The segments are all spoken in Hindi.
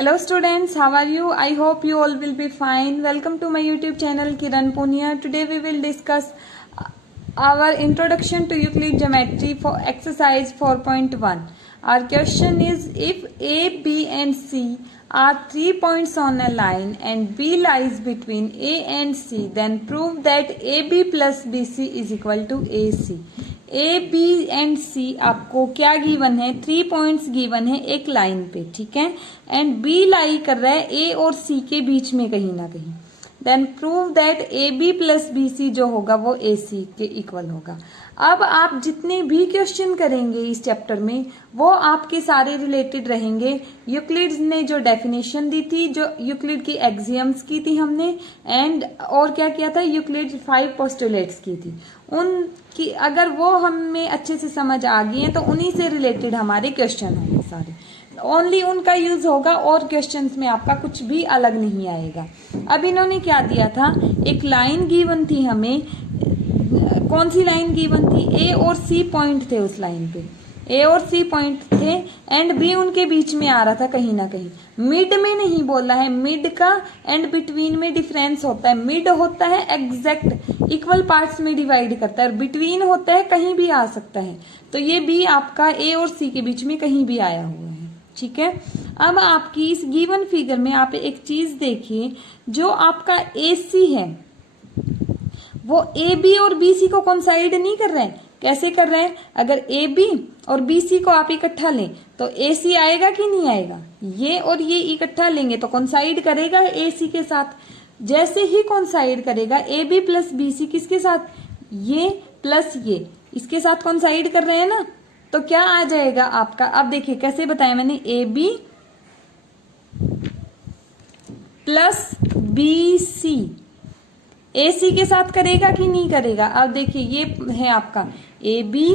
Hello students, how are you? I hope you all will be fine. Welcome to my YouTube channel Kiran Punia. Today we will discuss our introduction to Euclid geometry for exercise 4.1. Our question is, if A, B and C are 3 points on a line and B lies between A and C, then prove that AB plus BC is equal to AC. A B and C आपको क्या गिवन है, 3 पॉइंट्स गिवन है एक लाइन पे, ठीक है, एंड बी लाई कर रहा है ए और सी के बीच में कहीं ना कहीं. Then prove that A B plus B C जो होगा वो ए सी के इक्वल होगा. अब आप जितने भी क्वेश्चन करेंगे इस चैप्टर में वो आपके सारे रिलेटेड रहेंगे. यूक्लिड ने जो डेफिनेशन दी थी, जो यूक्लिड की एक्सियम्स की थी हमने, एंड और क्या किया था, यूक्लिड 5 पोस्टुलेट्स की थी. उनकी अगर वो हमें अच्छे से समझ आ गई है तो उन्हीं से रिलेटेड हमारे क्वेश्चन होंगे सारे. ओनली उनका यूज होगा और क्वेश्चंस में आपका कुछ भी अलग नहीं आएगा. अब इन्होंने क्या दिया था, एक लाइन गिवन थी हमें. कौन सी लाइन गिवन थी, ए और सी पॉइंट थे उस लाइन पे, ए और सी पॉइंट थे एंड बी उनके बीच में आ रहा था कहीं ना कहीं. मिड में नहीं बोला है, मिड का एंड बिटवीन में डिफरेंस होता है. मिड होता है एग्जैक्ट इक्वल पार्ट्स में डिवाइड करता है और बिटवीन होता है कहीं भी आ सकता है. तो ये बी आपका ए और सी के बीच में कहीं भी आया हुआ है, ठीक है. अब आपकी इस गिवन फिगर में आप एक चीज देखिए, जो आपका ए सी है वो ए बी और बी सी को कोइंसाइड नहीं कर रहे हैं. कैसे कर रहे हैं, अगर ए बी और बी सी को आप इकट्ठा लें तो ए सी आएगा कि नहीं आएगा. ये और ये इकट्ठा लेंगे तो कोइंसाइड करेगा ए सी के साथ. जैसे ही कोइंसाइड करेगा A B plus B C किसके साथ, ये प्लस ये इसके साथ कोइंसाइड कर रहे हैं ना, तो क्या आ जाएगा आपका. अब देखिए कैसे बताया मैंने, A B plus B C A C के साथ करेगा कि नहीं करेगा. अब देखिए ये है आपका A B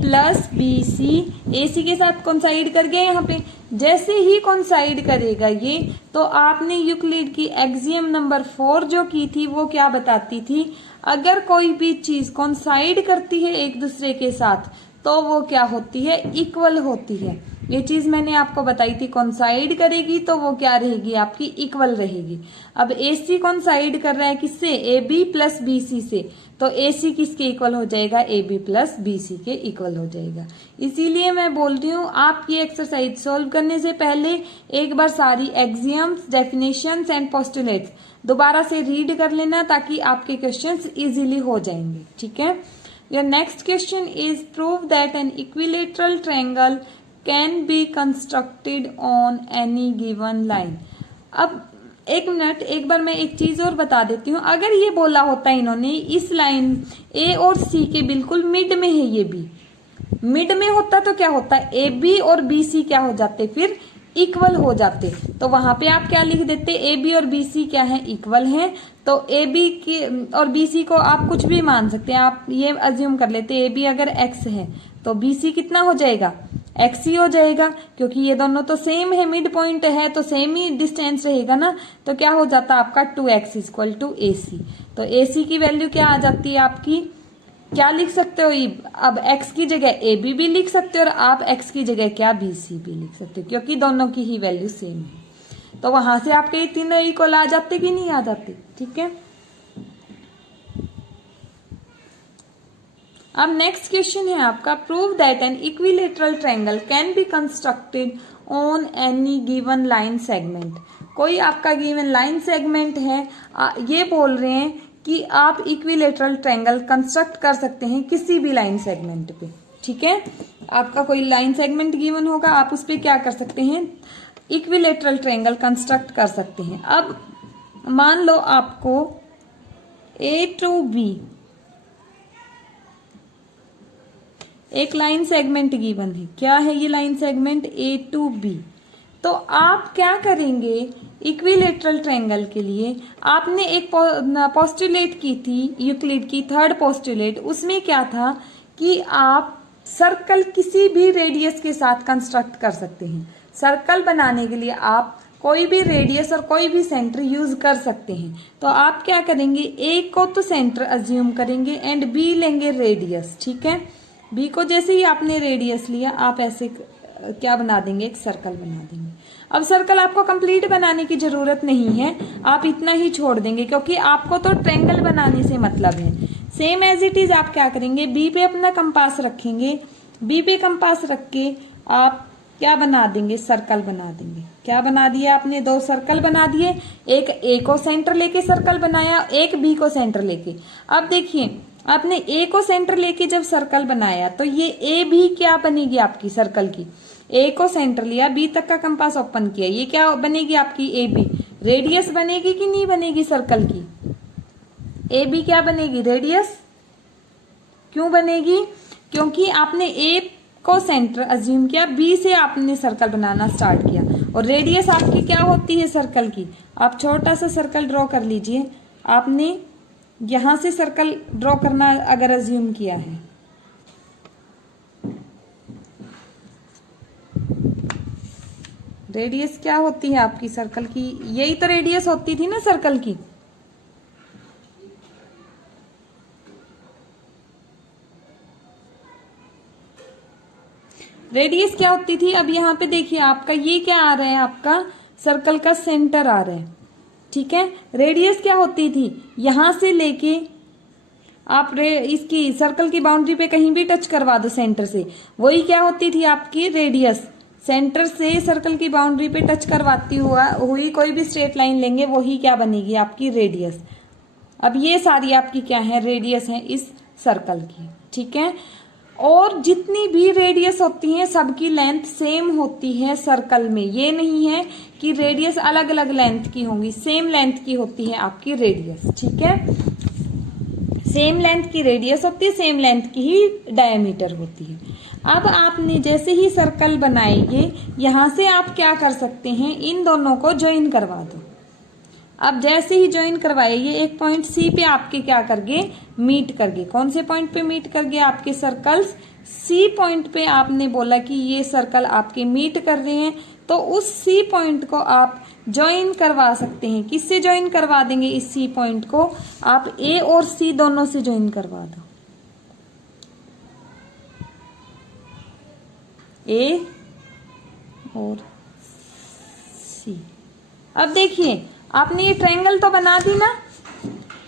plus B C, A C के साथ कोइंसाइड कर गया यहाँ पे. जैसे ही कोइंसाइड करेगा ये, तो आपने यूक्लिड की एक्सियम नंबर 4 जो की थी वो क्या बताती थी, अगर कोई भी चीज कोइंसाइड करती है एक दूसरे के साथ तो वो क्या होती है, इक्वल होती है. ये चीज मैंने आपको बताई थी, कोइंसाइड करेगी तो वो क्या रहेगी, आपकी इक्वल रहेगी. अब ए सी कोइंसाइड कर रहा है किससे, A B plus B C से, तो ए सी किसके इक्वल हो जाएगा, A B plus B C के इक्वल हो जाएगा. इसीलिए मैं बोल रही हूँ आप ये एक्सरसाइज सॉल्व करने से पहले एक बार सारी एक्सियम्स, डेफिनेशंस एंड पोस्टुलेट्स दोबारा से रीड कर लेना ताकि आपके क्वेश्चंस इजीली हो जाएंगे, ठीक है. Your next question is, prove that an equilateral triangle can be constructed on any given line. अब एक मिनट, एक बार मैं एक चीज और बता देती हूँ. अगर ये बोला होता इन्होंने इस लाइन ए और सी के बिल्कुल मिड में है, ये बी मिड में होता तो क्या होता, ए बी और बी सी क्या हो जाते, फिर इक्वल हो जाते. तो वहां पे आप क्या लिख देते, ए बी और बी सी क्या है, इक्वल है. तो ए बी की और बी सी को आप कुछ भी मान सकते हैं. आप ये अज्यूम कर लेते ए बी अगर एक्स है तो बी सी कितना हो जाएगा, एक्स ही हो जाएगा, क्योंकि ये दोनों तो सेम है, मिड पॉइंट है तो सेम ही डिस्टेंस रहेगा ना. तो क्या हो जाता आपका 2x इक्वल टू ए सी. तो ए सी की वैल्यू क्या आ जाती है आपकी, क्या लिख सकते हो, अब x की जगह ए बी भी लिख सकते हो और आप x की जगह क्या बी सी भी लिख सकते हो, क्योंकि दोनों की ही वैल्यू सेम है. तो वहां से आपके ये तीनों इक्वल आ जाते कि नहीं आ जाते, ठीक है. अब नेक्स्ट क्वेश्चन है आपका, prove that an equilateral triangle can be constructed on any given line segment. कोई आपका गिवन लाइन सेगमेंट है, ये बोल रहे हैं कि आप इक्विलेटरल ट्रायंगल कंस्ट्रक्ट कर सकते हैं किसी भी लाइन सेगमेंट पे, ठीक है. आपका कोई लाइन सेगमेंट गिवन होगा, आप उस पर क्या कर सकते हैं, इक्विलेटरल ट्रायंगल कंस्ट्रक्ट कर सकते हैं. अब मान लो आपको ए टू बी एक लाइन सेगमेंट गिवन है. क्या है ये line segment, A to B. तो आप क्या करेंगे, इक्विलेटरल ट्रायंगल के लिए आपने एक पोस्टुलेट की थी यूक्लिड की, 3rd पोस्टुलेट. उसमें क्या था कि आप सर्कल किसी भी रेडियस के साथ कंस्ट्रक्ट कर सकते हैं. सर्कल बनाने के लिए आप कोई भी रेडियस और कोई भी सेंटर यूज कर सकते हैं. तो आप क्या करेंगे, ए को तो सेंटर अज्यूम करेंगे एंड बी लेंगे रेडियस, ठीक है. बी को जैसे ही आपने रेडियस लिया आप ऐसे क्या बना देंगे, एक सर्कल बना देंगे। अब सर्कल आपको कंप्लीट बनाने की जरूरत नहीं है, आप इतना ही छोड़ देंगे क्योंकि आपको तो ट्रायंगल बनाने से मतलब है। सेम एज इट इज आप क्या करेंगे, बी पे अपना कंपास रखेंगे, बी पे कंपास रख के आप क्या बना देंगे, सर्कल बना देंगे। क्या बना दिया आपने, 2 सर्कल बना दिए, एक ए को सेंटर लेके सर्कल बनाया, एक बी को सेंटर लेके। अब देखिए आपने ए को सेंटर लेके जब सर्कल बनाया तो ये ए भी क्या बनेगी आपकी सर्कल की, ए को सेंटर लिया, बी तक का कंपास ओपन किया, ये क्या बनेगी आपकी ए बी, रेडियस बनेगी कि नहीं बनेगी सर्कल की, ए बी क्या बनेगी, रेडियस। क्यों बनेगी, क्योंकि आपने ए को सेंटर अज्यूम किया, बी से आपने सर्कल बनाना स्टार्ट किया, और रेडियस आपकी क्या होती है सर्कल की। आप छोटा सा सर्कल ड्रॉ कर लीजिए, आपने यहां से सर्कल ड्रॉ करना अगर अज्यूम किया है, रेडियस क्या होती है आपकी सर्कल की, यही तो रेडियस होती थी ना सर्कल की। रेडियस क्या होती थी, अब यहाँ पे देखिए आपका ये क्या आ रहा है, आपका सर्कल का सेंटर आ रहा है, ठीक है। रेडियस क्या होती थी, यहां से लेके आप इसकी सर्कल की बाउंड्री पे कहीं भी टच करवा दो सेंटर से, वही क्या होती थी आपकी रेडियस। सेंटर से सर्कल की बाउंड्री पे टच करवाती हुई कोई भी स्ट्रेट लाइन लेंगे, वही क्या बनेगी आपकी रेडियस। अब ये सारी आपकी क्या है, रेडियस है इस सर्कल की, ठीक है। और जितनी भी रेडियस होती हैं सबकी लेंथ सेम होती है सर्कल में, ये नहीं है कि रेडियस अलग अलग लेंथ की होंगी, सेम लेंथ की होती है आपकी रेडियस, ठीक है। सेम लेंथ की रेडियस होती है, सेम लेंथ की ही डायमीटर होती है। अब आपने जैसे ही सर्कल बनाएंगे, यहां से आप क्या कर सकते हैं, इन दोनों को ज्वाइन करवा दो। अब जैसे ही ज्वाइन करवाइए, एक पॉइंट सी पे आपके क्या करगे, मीट करगे। कौन से पॉइंट पे मीट करगे, आपके सर्कल्स सी पॉइंट पे आपने बोला कि ये सर्कल आपके मीट कर रहे हैं, तो उस सी पॉइंट को आप ज्वाइन करवा सकते हैं। किससे ज्वाइन करवा देंगे, इस सी पॉइंट को आप ए और सी दोनों से ज्वाइन करवा दो, ए और सी। अब देखिए आपने ये ट्रायंगल तो बना दी ना,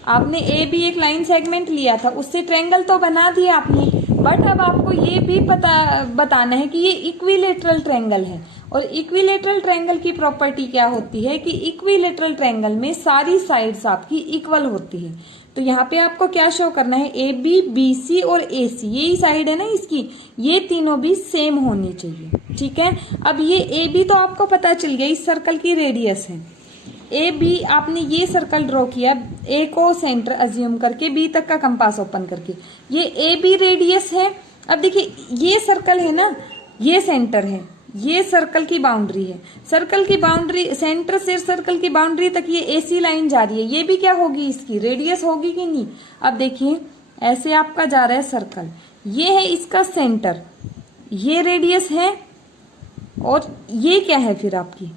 आपने ए बी एक लाइन सेगमेंट लिया था, उससे ट्रायंगल तो बना दिया आपने, बट अब आपको ये भी बताना है कि ये इक्विलेटरल ट्रायंगल है। और इक्विलेटरल ट्रायंगल की प्रॉपर्टी क्या होती है कि इक्विलेटरल ट्रायंगल में सारी साइड्स आपकी इक्वल होती है। तो यहाँ पे आपको क्या शो करना है, ए बी, बी सी और ए सी, यही साइड है ना इसकी, ये तीनों भी सेम होनी चाहिए, ठीक है। अब ये ए बी तो आपको पता चल गया, इस सर्कल की रेडियस है। ए बी आपने ये सर्कल ड्रॉ किया, ए को सेंटर अज्यूम करके, बी तक का कंपास ओपन करके, ये ए बी रेडियस है। अब देखिए ये सर्कल है ना, ये सेंटर है, ये सर्कल की बाउंड्री है, सर्कल की बाउंड्री सेंटर से सर्कल की बाउंड्री तक ये एसी लाइन जा रही है, ये भी क्या होगी, इसकी रेडियस होगी कि नहीं। अब देखिए ऐसे आपका जा रहा है सर्कल, ये है इसका सेंटर, ये रेडियस है, और ये क्या है फिर आपकी,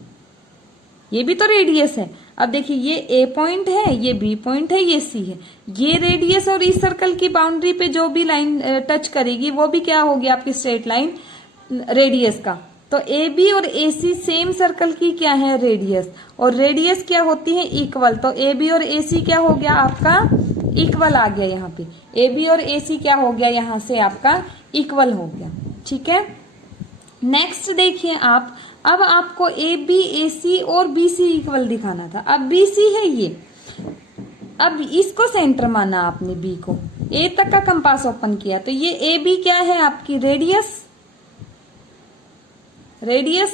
ये भी तो रेडियस है। अब देखिए ये ए पॉइंट है, ये बी पॉइंट है, ये सी है, ये रेडियस, और इस सर्कल की बाउंड्री पे जो भी लाइन टच करेगी वो भी क्या होगी आपकी स्ट्रेट लाइन रेडियस का। तो ए बी और ए सी सेम सर्कल की क्या है रेडियस, और रेडियस क्या होती है इक्वल। तो ए बी और ए सी क्या हो गया आपका इक्वल आ गया, यहाँ पे ए बी और ए सी क्या हो गया, यहाँ से आपका इक्वल हो गया, ठीक है। नेक्स्ट देखिए आप, अब आपको ए बी, ए सी और बी सी इक्वल दिखाना था। अब बी सी है ये, अब इसको सेंटर माना आपने, बी को ए तक का कंपास ओपन किया, तो ये ए बी क्या है आपकी रेडियस, रेडियस।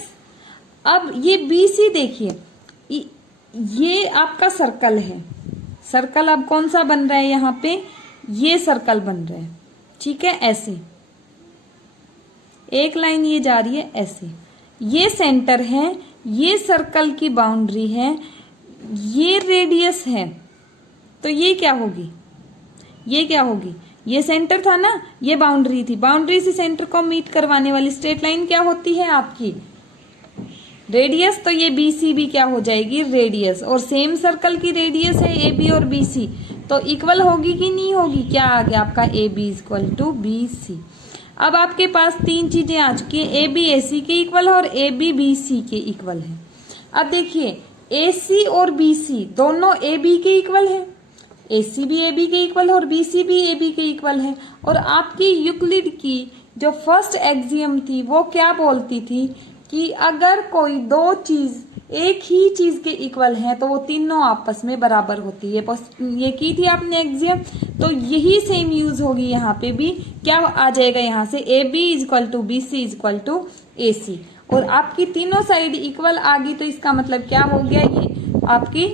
अब ये बी सी देखिए, ये आपका सर्कल है, सर्कल अब कौन सा बन रहा है यहाँ पे, ये सर्कल बन रहा है, ठीक है। ऐसे एक लाइन ये जा रही है ऐसे, ये सेंटर है, ये सर्कल की बाउंड्री है, ये रेडियस है, तो ये क्या होगी, ये क्या होगी, ये सेंटर था ना, ये बाउंड्री थी, बाउंड्री से सेंटर को मीट करवाने वाली स्ट्रेट लाइन क्या होती है आपकी रेडियस। तो ये बी सी भी क्या हो जाएगी रेडियस, और सेम सर्कल की रेडियस है ए बी और बी सी, तो इक्वल होगी कि नहीं होगी, क्या आ गया आपका A B equal to B C. अब आपके पास तीन चीजें आ चुकी हैं, ए बी ए सी के इक्वल है और ए बी बी सी के इक्वल है। अब देखिए ए सी और बी सी दोनों ए बी के इक्वल है, ए सी भी ए बी के इक्वल है और बी सी भी ए बी के इक्वल है। और आपकी यूक्लिड की जो फर्स्ट एक्सियम थी वो क्या बोलती थी कि अगर कोई दो चीज एक ही चीज के इक्वल है तो वो तीनों आपस में बराबर होती है। ये की थी आपने एक्सियम, तो यही सेम यूज होगी यहाँ पे भी। क्या आ जाएगा यहाँ से, A B is equal to B C is equal to A C, और आपकी तीनों साइड इक्वल आ गई तो इसका मतलब क्या हो गया, ये आपकी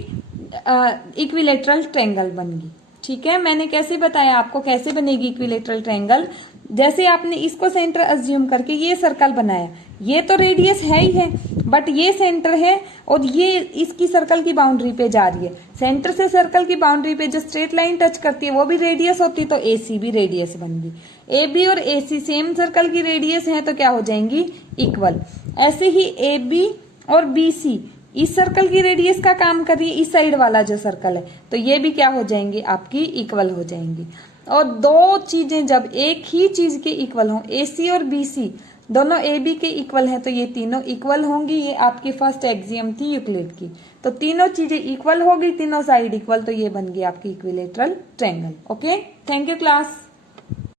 इक्विलेटरल ट्रायंगल बन गई। ठीक है, मैंने कैसे बताया आपको कैसे बनेगी इक्विलेटरल ट्रायंगल। जैसे आपने इसको सेंटर अज्यूम करके ये सर्कल बनाया, ये तो रेडियस है ही है बट ये सेंटर है और ये इसकी सर्कल की बाउंड्री पे जा रही है। सेंटर से सर्कल की बाउंड्री पे जो स्ट्रेट लाइन टच करती है वो भी रेडियस होती है, तो ए सी भी रेडियस बन गई। ए बी और ए सी सेम सर्कल की रेडियस है तो क्या हो जाएंगी, इक्वल। ऐसे ही ए बी और बी सी इस सर्कल की रेडियस का काम कर रही है, इस साइड वाला जो सर्कल है, तो ये भी क्या हो जाएंगे, आपकी इक्वल हो जाएंगी। और दो चीजें जब एक ही चीज के इक्वल हों, ए सी और बी सी दोनों ए बी के इक्वल हैं, तो ये तीनों इक्वल होंगी। ये आपकी फर्स्ट एक्सियम थी यूक्लिड की। तो तीनों चीजें इक्वल हो गई, तीनों साइड इक्वल, तो ये बन गई आपकी equilateral triangle. Okay, thank you class.